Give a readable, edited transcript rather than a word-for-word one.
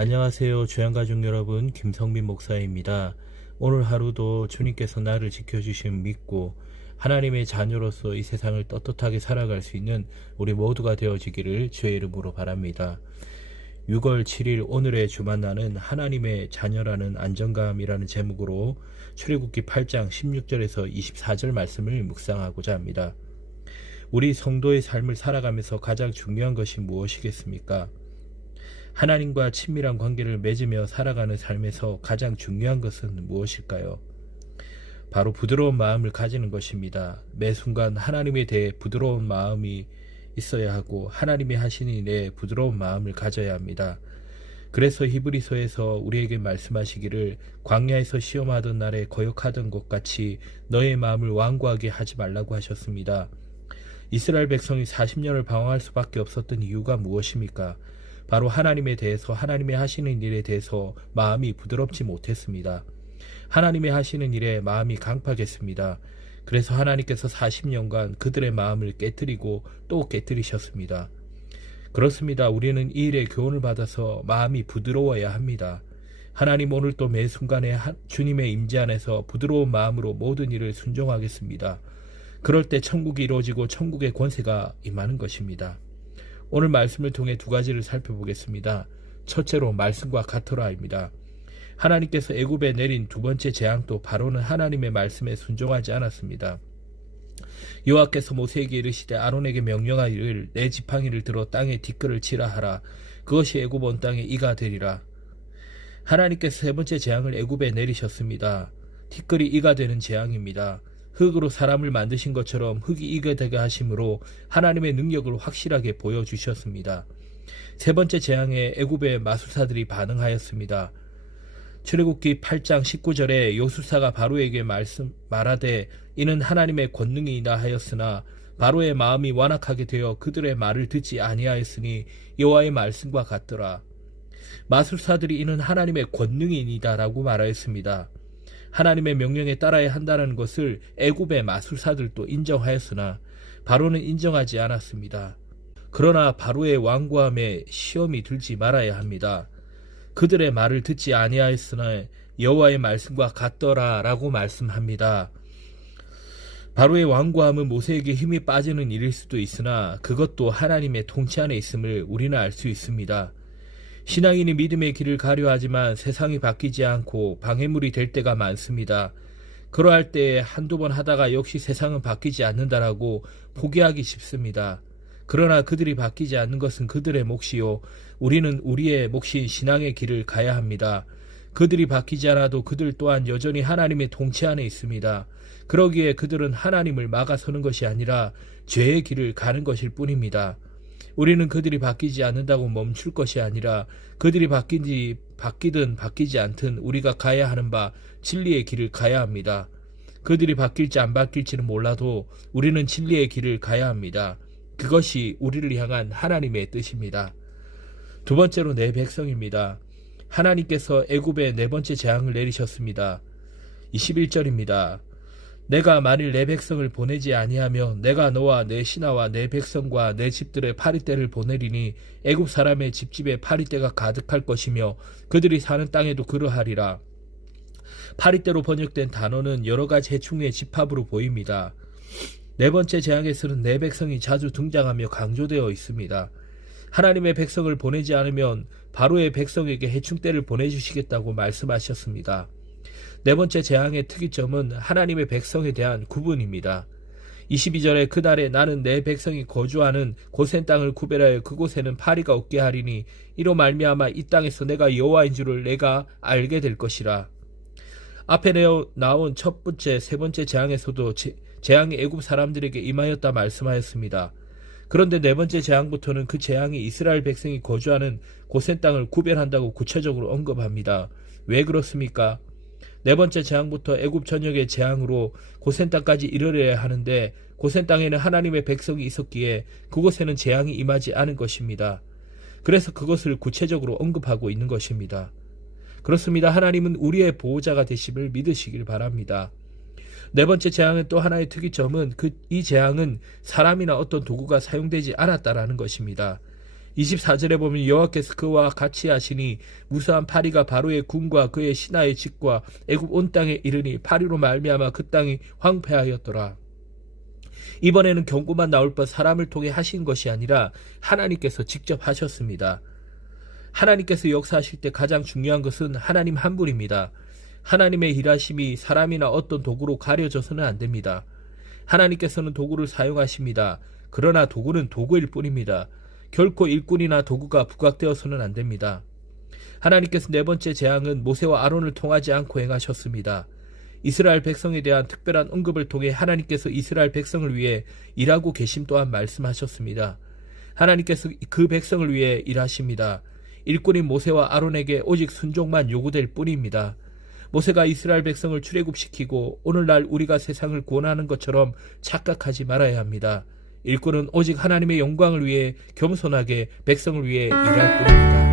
안녕하세요. 주양가족 여러분, 김성민 목사입니다. 오늘 하루도 주님께서 나를 지켜주심 믿고 하나님의 자녀로서 이 세상을 떳떳하게 살아갈 수 있는 우리 모두가 되어지기를 주의 이름으로 바랍니다. 6월 7일 오늘의 주만나는 하나님의 자녀라는 안정감이라는 제목으로 출애굽기 8장 16절에서 24절 말씀을 묵상하고자 합니다. 우리 성도의 삶을 살아가면서 가장 중요한 것이 무엇이겠습니까? 하나님과 친밀한 관계를 맺으며 살아가는 삶에서 가장 중요한 것은 무엇일까요? 바로 부드러운 마음을 가지는 것입니다. 매 순간 하나님에 대해 부드러운 마음이 있어야 하고 하나님이 하시는 일에 부드러운 마음을 가져야 합니다. 그래서 히브리서에서 우리에게 말씀하시기를 광야에서 시험하던 날에 거역하던 것 같이 너의 마음을 완고하게 하지 말라고 하셨습니다. 이스라엘 백성이 40년을 방황할 수밖에 없었던 이유가 무엇입니까? 바로 하나님에 대해서, 하나님의 하시는 일에 대해서 마음이 부드럽지 못했습니다. 하나님의 하시는 일에 마음이 강팍했습니다. 그래서 하나님께서 40년간 그들의 마음을 깨뜨리고 또 깨뜨리셨습니다. 그렇습니다. 우리는 이 일에 교훈을 받아서 마음이 부드러워야 합니다. 하나님 오늘 또 매 순간에 주님의 임재 안에서 부드러운 마음으로 모든 일을 순종하겠습니다. 그럴 때 천국이 이루어지고 천국의 권세가 임하는 것입니다. 오늘 말씀을 통해 두 가지를 살펴보겠습니다. 첫째로 말씀과 같으라입니다. 하나님께서 애굽에 내린 두 번째 재앙도 바로는 하나님의 말씀에 순종하지 않았습니다. 여호와께서 모세에게 이르시되 아론에게 명령하기를 내 지팡이를 들어 땅에 티끌을 치라 하라. 그것이 애굽 온 땅에 이가 되리라. 하나님께서 세 번째 재앙을 애굽에 내리셨습니다. 티끌이 이가 되는 재앙입니다. 흙으로 사람을 만드신 것처럼 흙이 이가 되게 하심으로 하나님의 능력을 확실하게 보여주셨습니다. 세 번째 재앙에 애굽의 마술사들이 반응하였습니다. 출애굽기 8장 19절에 요술사가 바로에게 말하되 이는 하나님의 권능이다 하였으나 바로의 마음이 완악하게 되어 그들의 말을 듣지 아니하였으니 여호와의 말씀과 같더라. 마술사들이 이는 하나님의 권능이니이다 라고 말하였습니다. 하나님의 명령에 따라야 한다는 것을 애굽의 마술사들도 인정하였으나 바로는 인정하지 않았습니다. 그러나 바로의 완고함에 시험이 들지 말아야 합니다. 그들의 말을 듣지 아니하였으나 여호와의 말씀과 같더라 라고 말씀합니다. 바로의 완고함은 모세에게 힘이 빠지는 일일 수도 있으나 그것도 하나님의 통치 안에 있음을 우리는 알 수 있습니다. 신앙인이 믿음의 길을 가려 하지만 세상이 바뀌지 않고 방해물이 될 때가 많습니다. 그러할 때에 한두 번 하다가 역시 세상은 바뀌지 않는다라고 포기하기 쉽습니다. 그러나 그들이 바뀌지 않는 것은 그들의 몫이요 우리는 우리의 몫인 신앙의 길을 가야 합니다. 그들이 바뀌지 않아도 그들 또한 여전히 하나님의 통치 안에 있습니다. 그러기에 그들은 하나님을 막아서는 것이 아니라 죄의 길을 가는 것일 뿐입니다. 우리는 그들이 바뀌지 않는다고 멈출 것이 아니라 그들이 바뀌든 바뀌지 않든 우리가 가야 하는 바 진리의 길을 가야 합니다. 그들이 바뀔지 안 바뀔지는 몰라도 우리는 진리의 길을 가야 합니다. 그것이 우리를 향한 하나님의 뜻입니다. 두 번째로 내 백성입니다. 하나님께서 애굽에 네 번째 재앙을 내리셨습니다. 21절입니다. 내가 만일 내 백성을 보내지 아니하면 내가 너와 내 신하와 내 백성과 내 집들의 파리떼를 보내리니 애굽 사람의 집집에 파리떼가 가득할 것이며 그들이 사는 땅에도 그러하리라. 파리떼로 번역된 단어는 여러 가지 해충의 집합으로 보입니다. 네 번째 재앙에서는 내 백성이 자주 등장하며 강조되어 있습니다. 하나님의 백성을 보내지 않으면 바로의 백성에게 해충떼를 보내주시겠다고 말씀하셨습니다. 네 번째 재앙의 특이점은 하나님의 백성에 대한 구분입니다. 22절에 그날에 나는 내 백성이 거주하는 고센 땅을 구별하여 그곳에는 파리가 없게 하리니 이로 말미암아 이 땅에서 내가 여호와인 줄을 내가 알게 될 것이라. 앞에 나온 첫 번째, 세 번째 재앙에서도 재앙이 애굽 사람들에게 임하였다 말씀하였습니다. 그런데 네 번째 재앙부터는 그 재앙이 이스라엘 백성이 거주하는 고센 땅을 구별한다고 구체적으로 언급합니다. 왜 그렇습니까? 네 번째 재앙부터 애굽 전역의 재앙으로 고센 땅까지 이르러야 하는데 고센 땅에는 하나님의 백성이 있었기에 그곳에는 재앙이 임하지 않은 것입니다. 그래서 그것을 구체적으로 언급하고 있는 것입니다. 그렇습니다. 하나님은 우리의 보호자가 되심을 믿으시길 바랍니다. 네 번째 재앙의 또 하나의 특이점은 이 재앙은 사람이나 어떤 도구가 사용되지 않았다라는 것입니다. 24절에 보면 여호와께서 그와 같이 하시니 무수한 파리가 바로의 궁과 그의 신하의 집과 애굽 온 땅에 이르니 파리로 말미암아 그 땅이 황폐하였더라. 이번에는 경고만 나올 뻔 사람을 통해 하신 것이 아니라 하나님께서 직접 하셨습니다. 하나님께서 역사하실 때 가장 중요한 것은 하나님 한 분입니다. 하나님의 일하심이 사람이나 어떤 도구로 가려져서는 안 됩니다. 하나님께서는 도구를 사용하십니다. 그러나 도구는 도구일 뿐입니다. 결코 일꾼이나 도구가 부각되어서는 안 됩니다. 하나님께서 네 번째 재앙은 모세와 아론을 통하지 않고 행하셨습니다. 이스라엘 백성에 대한 특별한 언급을 통해 하나님께서 이스라엘 백성을 위해 일하고 계심 또한 말씀하셨습니다. 하나님께서 그 백성을 위해 일하십니다. 일꾼인 모세와 아론에게 오직 순종만 요구될 뿐입니다. 모세가 이스라엘 백성을 출애굽시키고 오늘날 우리가 세상을 구원하는 것처럼 착각하지 말아야 합니다. 일꾼은 오직 하나님의 영광을 위해 겸손하게 백성을 위해 일할 뿐입니다.